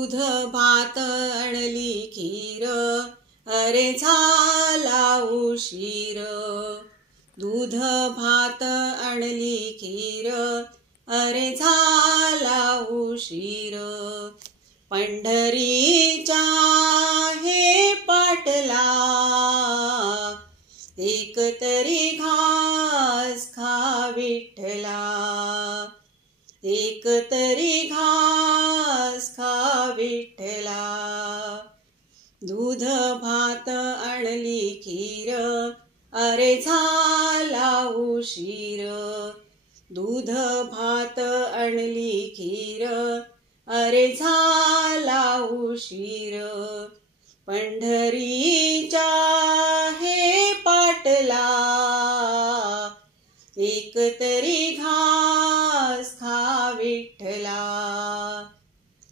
दूध भात आणली खीर, अरे झाला उशीर. दूध भात आणली खीर, अरे झाला उशीर. पंढरीच्या हे पाटला, एक तरी घास खा विठ्ठला. एक तरी घास खा विठ्ठला. दूध भात आणली खीर, अरे झाला उशीर. दूध भात आणली खीर, अरे झाला उशीर. पंढरीच्या हे पाटला, एक तरी घास खा विठ्ठला.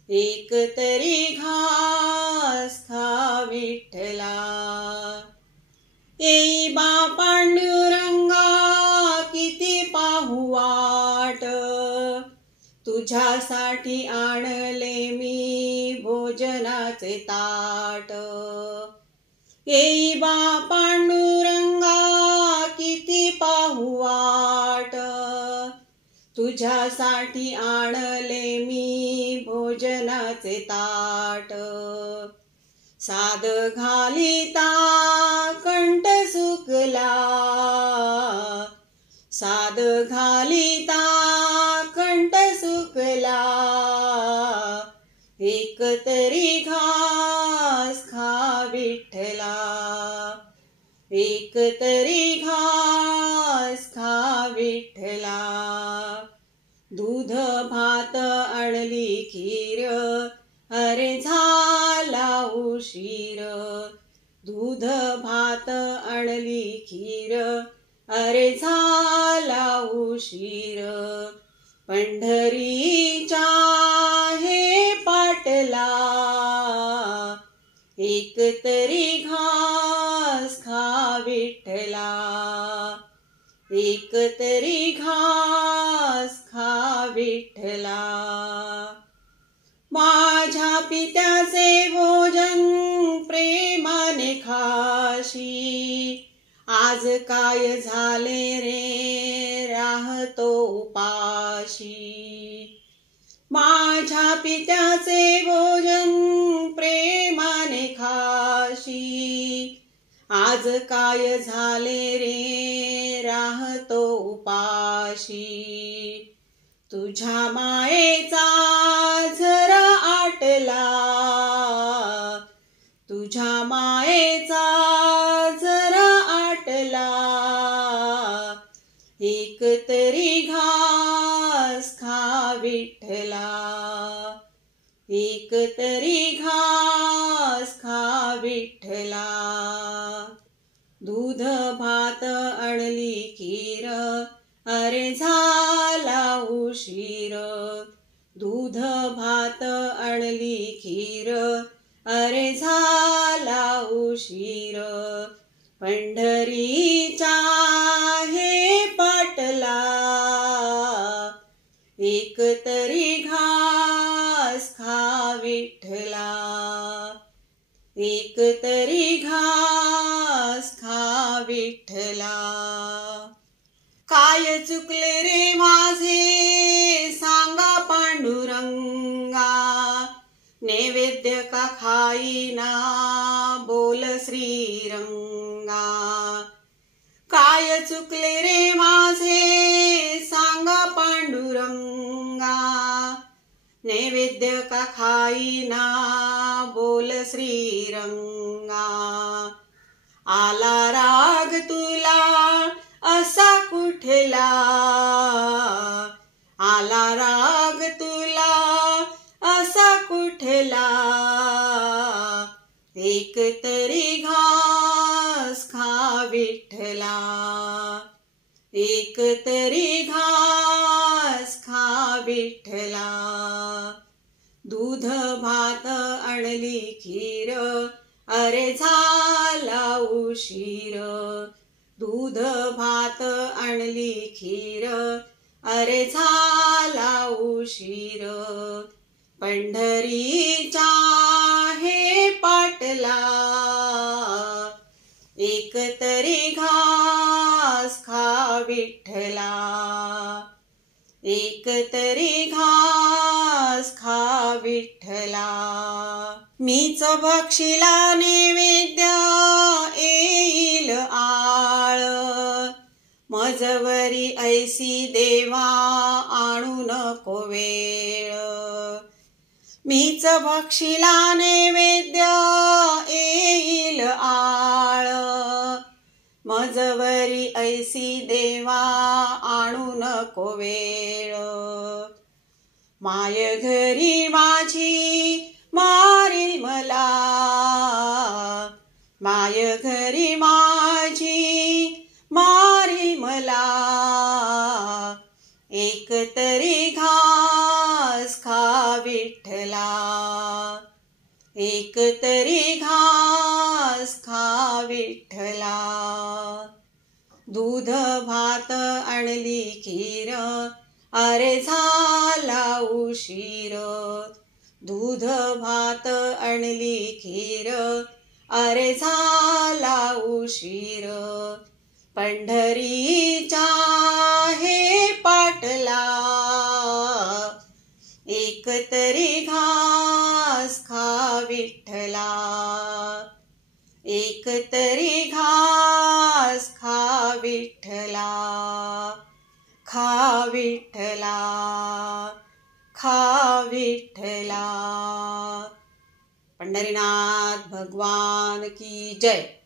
एक तरी घास खा विठ्ठला. येई बा पांडुरंगा किती पाहू वाट, तुझ्यासाठी आणले मी भोजनाचे ताट. येई बा पांडुरंगा किती पाहू वाट, तुझ्यासाठी आणले मी भोजनाचे ताट. साद घालिता कंठ सुकला, साद घालिता कंठ सुकला. एक तरी घास खा विठ्ठला. एक तरी घास खा विठ्ठला. दूध भात आणली खीर, अरे झाला उशीर. दूध भात आणली खीर, अरे झाला उशीर. पंढरीच्या हे पाटला, एक तरी घास खा विठ्ठला. एक तरी घास खा विठ्ठला. माझ्या पित्याचे भोजन प्रेमाने खाशी, आज काय झाले रे राहतो उपाशी. माझ्या पित्याचे भोजन प्रेमाने खाशी, आज काय झाले रे राहतो उपाशी. तुझ्या मायेचा झरा आटला, तुझ्या मायेचा झरा आटला. एक तरी घास खा विठ्ठला. एक तरी घास खा विठ्ठला. दूध भात आणली खीर, अरे झाला उशीर. दूध भात आणली खीर, अरे झाला उशीर. पंढरीच्या हे पाटला, एक तरी घास खा विठ्ठला. एक तरी घास खा विठ्ठला. काय चुकले रे माझे सांगा पांडुरंगा, नैवेद्य का खाईना बोल श्रीरंगा. काय चुकले रे माझे सांगा पांडुरंगा, नैवेद्य का खाईना बोल श्रीरंगा. आला राग तुला असा कुठला, आला राग तुला असा कुठला. एक तरी घास खा विठ्ठला. एक तरी घास खा विठ्ठला. दूध भात आणली खीर, अरे झाला उशीर. दूध भात आणली खीर, अरे झाला उशीर. पंढरीच्या विठ्ठला. एक तरी घास खा विठ्ठला. एक तरी घास खा विठ्ठला. मीच भक्षिला नैवेद्य येईल आळ. मजवरी ऐसी देवा आणू नको वेळ. मीच भक्षिला नैवेद्य येईल आळ. मजवरी ऐसी देवा आणू नको वेळ. माय घरी माझी मारी मला. माय घरी माझी मारी मला. एक तरी घास खा विठ्ठला. एक तरी घास खा विठ्ठला. दूध भात आणली खीर अरे झाला उशीर. दूध भात आणली खीर अरे झाला उशीर. पंढरीच्या हे पाटला. एक तरी घास खा विठ्ठला. एक तरी घास खा विठ्ठला. खा विठ्ठला. खा विठ्ठला. पंढरीनाथ भगवान की जय.